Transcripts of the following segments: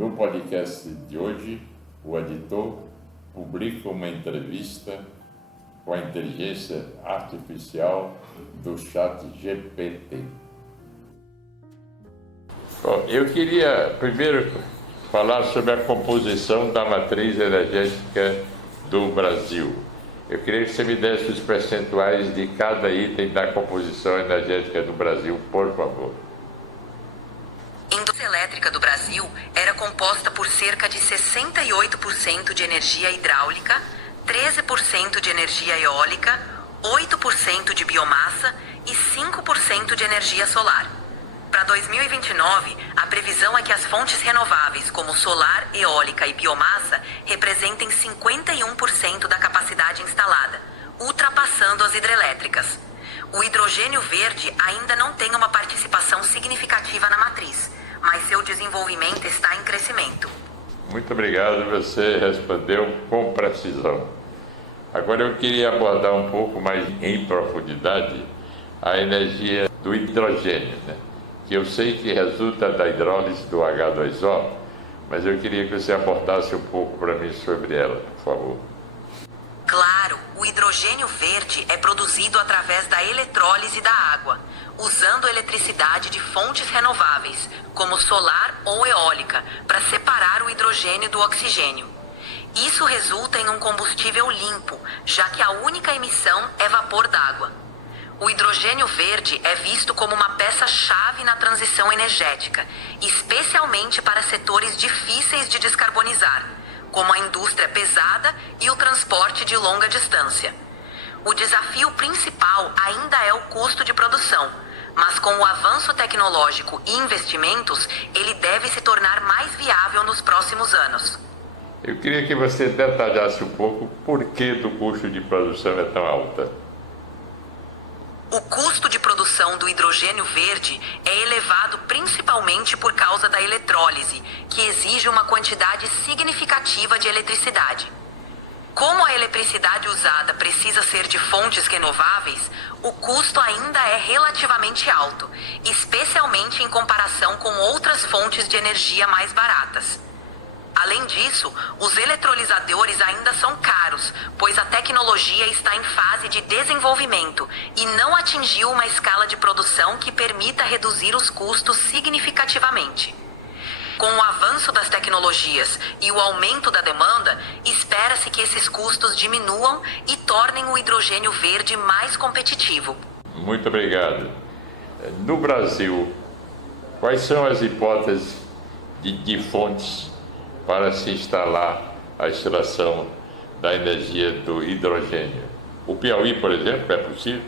No podcast de hoje, o editor publica uma entrevista com a inteligência artificial do ChatGPT. Bom, eu queria primeiro falar sobre a composição da matriz energética do Brasil. Eu queria que você me desse os percentuais de cada item da composição energética do Brasil, por favor. A indústria elétrica do Brasil era composta por cerca de 68% de energia hidráulica, 13% de energia eólica, 8% de biomassa e 5% de energia solar. Para 2029, a previsão é que as fontes renováveis como solar, eólica e biomassa representem 51% da capacidade instalada, ultrapassando as hidrelétricas. O hidrogênio verde ainda não tem uma participação significativa na matriz, mas seu desenvolvimento está em crescimento. Muito obrigado, você respondeu com precisão. Agora eu queria abordar um pouco mais em profundidade a energia do hidrogênio, que eu sei que resulta da hidrólise do H2O, mas eu queria que você abordasse um pouco para mim sobre ela, por favor. Claro, o hidrogênio verde é produzido através da eletrólise da água, usando eletricidade de fontes renováveis, como solar ou eólica, para separar o hidrogênio do oxigênio. Isso resulta em um combustível limpo, já que a única emissão é vapor d'água. O hidrogênio verde é visto como uma peça-chave na transição energética, especialmente para setores difíceis de descarbonizar, como a indústria pesada e o transporte de longa distância. O desafio principal ainda é o custo de produção, mas com o avanço tecnológico e investimentos, ele deve se tornar mais viável nos próximos anos. Eu queria que você detalhasse um pouco por que do custo de produção é tão alta. O custo de produção do hidrogênio verde é elevado principalmente por causa da eletrólise, que exige uma quantidade significativa de eletricidade. Como a eletricidade usada precisa ser de fontes renováveis, o custo ainda é relativamente alto, especialmente em comparação com outras fontes de energia mais baratas. Além disso, os eletrolisadores ainda são caros, pois a tecnologia está em fase de desenvolvimento e não atingiu uma escala de produção que permita reduzir os custos significativamente. Com o avanço das tecnologias e o aumento da demanda, espera-se que esses custos diminuam e tornem o hidrogênio verde mais competitivo. Muito obrigado. No Brasil, quais são as hipóteses de fontes para se instalar a extração da energia do hidrogênio? O Piauí, por exemplo, é possível?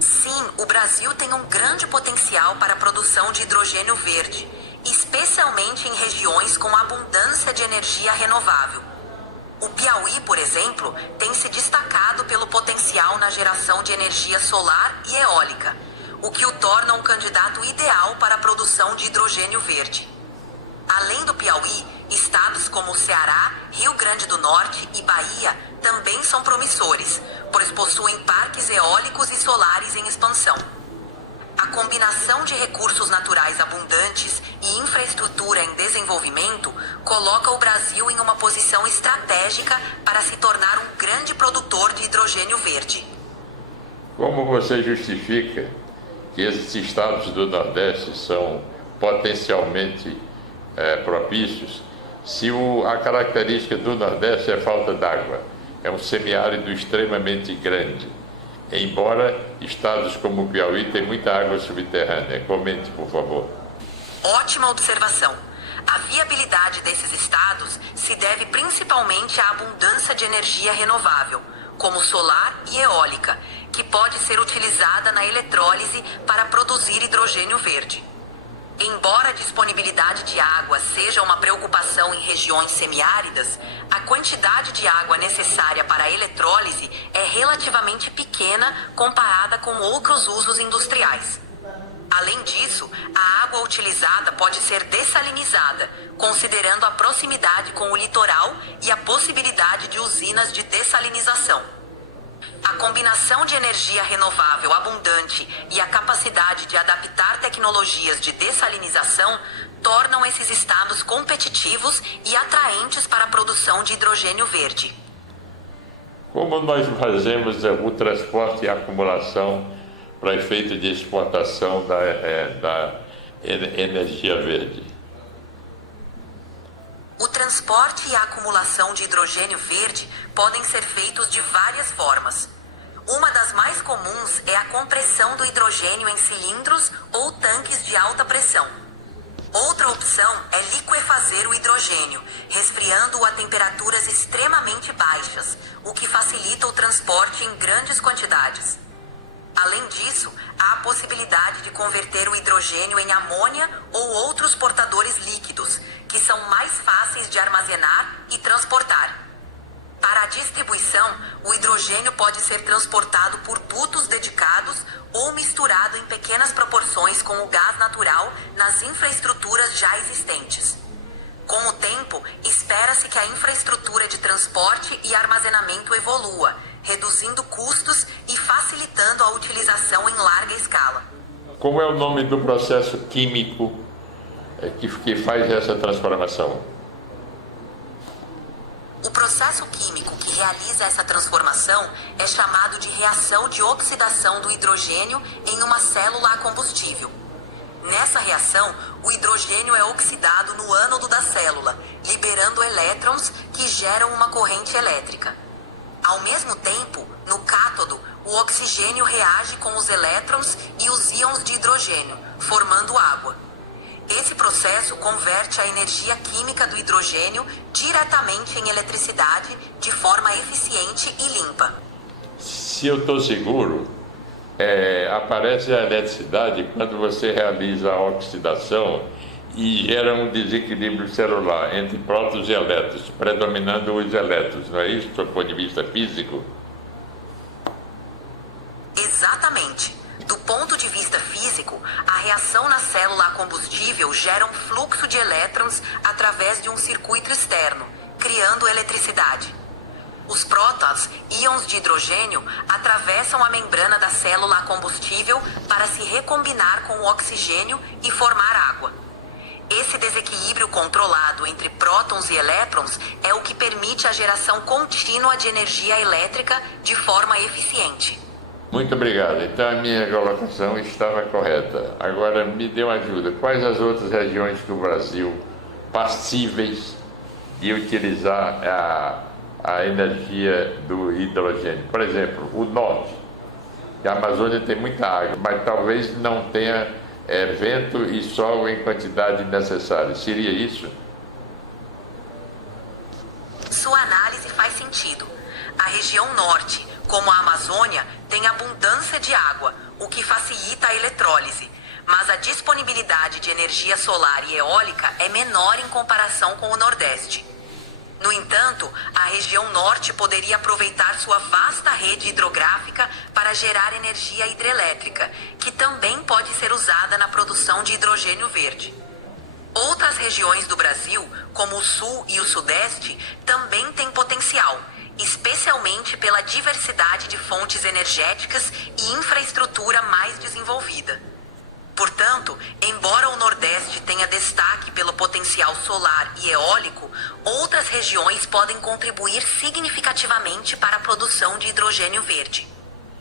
Sim, o Brasil tem um grande potencial para a produção de hidrogênio verde, especialmente em regiões com abundância de energia renovável. O Piauí, por exemplo, tem se destacado pelo potencial na geração de energia solar e eólica, o que o torna um candidato ideal para a produção de hidrogênio verde. Além do Piauí, estados como Ceará, Rio Grande do Norte e Bahia também são promissores, pois possuem parques eólicos e solares em expansão. A combinação de recursos naturais abundantes e infraestrutura em desenvolvimento coloca o Brasil em uma posição estratégica para se tornar um grande produtor de hidrogênio verde. Como você justifica que esses estados do Nordeste são potencialmente propícios, se a característica do Nordeste é falta d'água, é um semiárido extremamente grande, embora estados como o Piauí tenham muita água subterrânea? Comente, por favor. Ótima observação. A viabilidade desses estados se deve principalmente à abundância de energia renovável, como solar e eólica, que pode ser utilizada na eletrólise para produzir hidrogênio verde. Embora a disponibilidade de água seja uma preocupação em regiões semiáridas, a quantidade de água necessária para a eletrólise é relativamente pequena comparada com outros usos industriais. Além disso, a água utilizada pode ser dessalinizada, considerando a proximidade com o litoral e a possibilidade de usinas de dessalinização. A combinação de energia renovável abundante e a capacidade de adaptar tecnologias de dessalinização tornam esses estados competitivos e atraentes para a produção de hidrogênio verde. Como nós fazemos o transporte e a acumulação para efeito de exportação da energia verde? O transporte e a acumulação de hidrogênio verde podem ser feitos de várias formas. Uma das mais comuns é a compressão do hidrogênio em cilindros ou tanques de alta pressão. Outra opção é liquefazer o hidrogênio, resfriando-o a temperaturas extremamente baixas, o que facilita o transporte em grandes quantidades. Além disso, há a possibilidade de converter o hidrogênio em amônia ou outros portadores líquidos, que são mais fáceis de armazenar e transportar. Para a distribuição, o hidrogênio pode ser transportado por dutos dedicados ou misturado em pequenas proporções com o gás natural nas infraestruturas já existentes. Com o tempo, espera-se que a infraestrutura de transporte e armazenamento evolua, reduzindo custos e facilitando a utilização em larga escala. Como é o nome do processo químico que faz essa transformação? O processo químico que realiza essa transformação é chamado de reação de oxidação do hidrogênio em uma célula a combustível. Nessa reação, o hidrogênio é oxidado no ânodo da célula, liberando elétrons que geram uma corrente elétrica. Ao mesmo tempo, no cátodo, o oxigênio reage com os elétrons e os íons de hidrogênio, formando água. Esse processo converte a energia química do hidrogênio diretamente em eletricidade de forma eficiente e limpa. Se eu estou seguro, aparece a eletricidade quando você realiza a oxidação e gera um desequilíbrio celular entre prótons e elétrons, predominando os elétrons, não é isso, do ponto de vista físico? Exatamente. Do ponto de vista físico, a reação na célula a combustível gera um fluxo de elétrons através de um circuito externo, criando eletricidade. Os prótons, íons de hidrogênio, atravessam a membrana da célula a combustível para se recombinar com o oxigênio e formar água. Esse desequilíbrio controlado entre prótons e elétrons é o que permite a geração contínua de energia elétrica de forma eficiente. Muito obrigado. Então a minha colocação estava correta. Agora me dê uma ajuda. Quais as outras regiões do Brasil passíveis de utilizar a energia do hidrogênio? Por exemplo, o norte. A Amazônia tem muita água, mas talvez não tenha vento e sol em quantidade necessária. Seria isso? Sua análise faz sentido. A região norte, como a Amazônia, tem abundância de água, o que facilita a eletrólise, mas a disponibilidade de energia solar e eólica é menor em comparação com o Nordeste. No entanto, a região norte poderia aproveitar sua vasta rede hidrográfica para gerar energia hidrelétrica, que também pode ser usada na produção de hidrogênio verde. Outras regiões do Brasil, como o Sul e o Sudeste, também têm potencial, especialmente pela diversidade de fontes energéticas e infraestrutura mais desenvolvida. Portanto, embora o Nordeste tenha destaque pelo potencial solar e eólico, outras regiões podem contribuir significativamente para a produção de hidrogênio verde.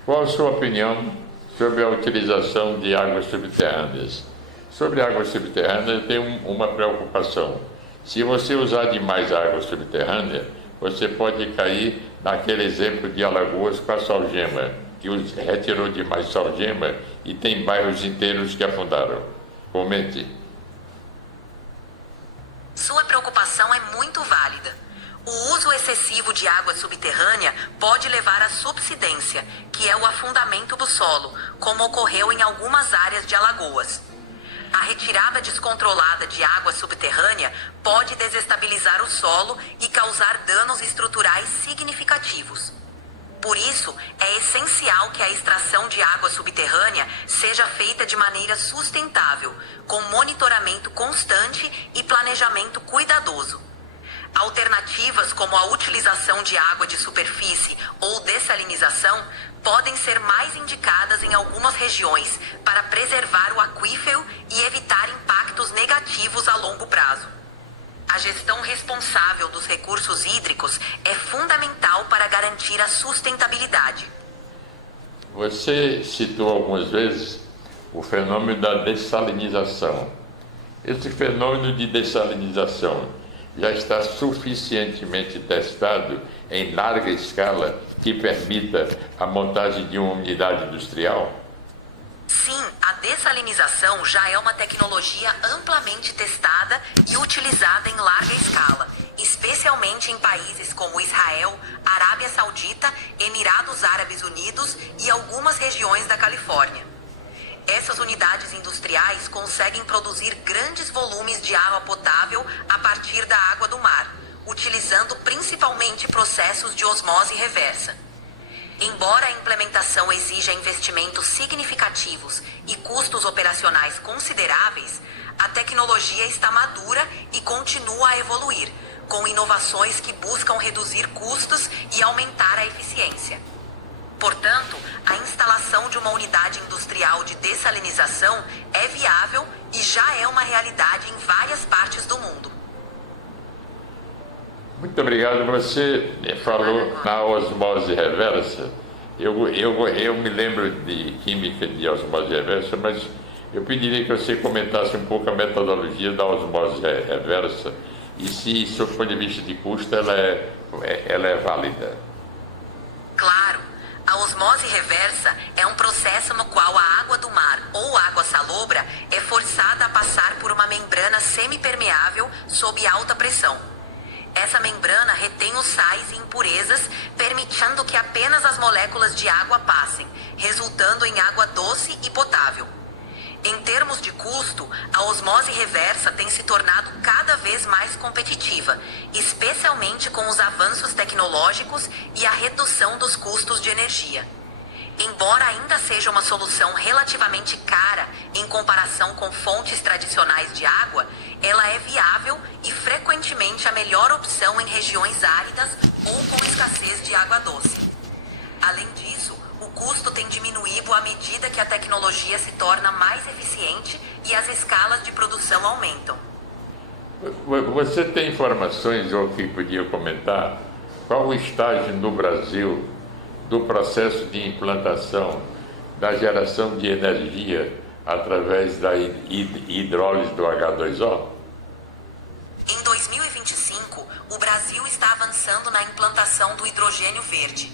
Qual a sua opinião sobre a utilização de águas subterrâneas? Sobre águas subterrâneas, eu tenho uma preocupação. Se você usar demais água subterrânea, você pode cair naquele exemplo de Alagoas com a salgema, que retirou demais salgema e tem bairros inteiros que afundaram. Comente. Sua preocupação é muito válida. O uso excessivo de água subterrânea pode levar à subsidência, que é o afundamento do solo, como ocorreu em algumas áreas de Alagoas. A retirada descontrolada de água subterrânea pode desestabilizar o solo e causar danos estruturais significativos. Por isso, é essencial que a extração de água subterrânea seja feita de maneira sustentável, com monitoramento constante e planejamento cuidadoso. Alternativas como a utilização de água de superfície ou dessalinização podem ser mais indicadas em algumas regiões para preservar o aquífero e evitar impactos negativos a longo prazo. A gestão responsável dos recursos hídricos é fundamental para garantir a sustentabilidade. Você citou algumas vezes o fenômeno da dessalinização. Esse fenômeno de dessalinização já está suficientemente testado em larga escala que permita a montagem de uma unidade industrial? Sim, a dessalinização já é uma tecnologia amplamente testada e utilizada em larga escala, especialmente em países como Israel, Arábia Saudita, Emirados Árabes Unidos e algumas regiões da Califórnia. Essas unidades industriais conseguem produzir grandes volumes de água potável a partir da água do mar, utilizando principalmente processos de osmose reversa. Embora a implementação exija investimentos significativos e custos operacionais consideráveis, a tecnologia está madura e continua a evoluir, com inovações que buscam reduzir custos e aumentar a eficiência. Portanto, a instalação de uma unidade industrial de dessalinização é viável e já é uma realidade em várias partes do mundo. Muito obrigado. Você falou na osmose reversa. Eu me lembro de química de osmose reversa, mas eu pediria que você comentasse um pouco a metodologia da osmose reversa e se, sob o ponto de vista de custo, ela é válida. Claro, a osmose reversa é um processo no qual a água do mar ou água salobra é forçada a passar por uma membrana semipermeável sob alta pressão. Essa membrana retém os sais e impurezas, permitindo que apenas as moléculas de água passem, resultando em água doce e potável. Em termos de custo, a osmose reversa tem se tornado cada vez mais competitiva, especialmente com os avanços tecnológicos e a redução dos custos de energia. Embora ainda seja uma solução relativamente cara em comparação com fontes tradicionais de água, ela é viável e frequentemente a melhor opção em regiões áridas ou com escassez de água doce. Além disso, o custo tem diminuído à medida que a tecnologia se torna mais eficiente e as escalas de produção aumentam. Você tem informações ou que podia comentar qual o estágio no Brasil do processo de implantação da geração de energia através da hidrólise do H2O? Em 2025, o Brasil está avançando na implantação do hidrogênio verde.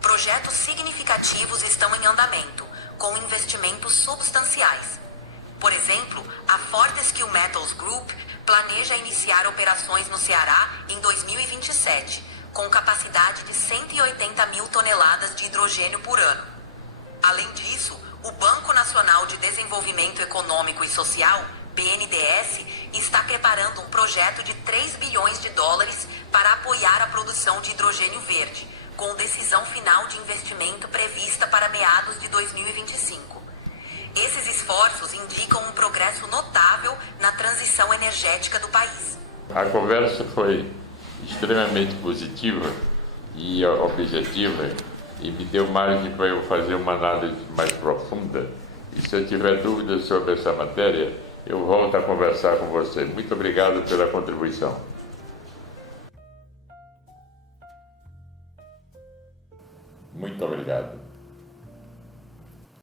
Projetos significativos estão em andamento, com investimentos substanciais. Por exemplo, a Fortescue Metals Group planeja iniciar operações no Ceará em 2027, com capacidade de 180 mil toneladas de hidrogênio por ano. Além disso, o Banco Nacional de Desenvolvimento Econômico e Social, BNDES, está preparando um projeto de 3 bilhões de dólares para apoiar a produção de hidrogênio verde, com decisão final de investimento prevista para meados de 2025. Esses esforços indicam um progresso notável na transição energética do país. A conversa foi extremamente positiva e objetiva e me deu margem para eu fazer uma análise mais profunda. E se eu tiver dúvidas sobre essa matéria, eu volto a conversar com você. Muito obrigado pela contribuição. Muito obrigado.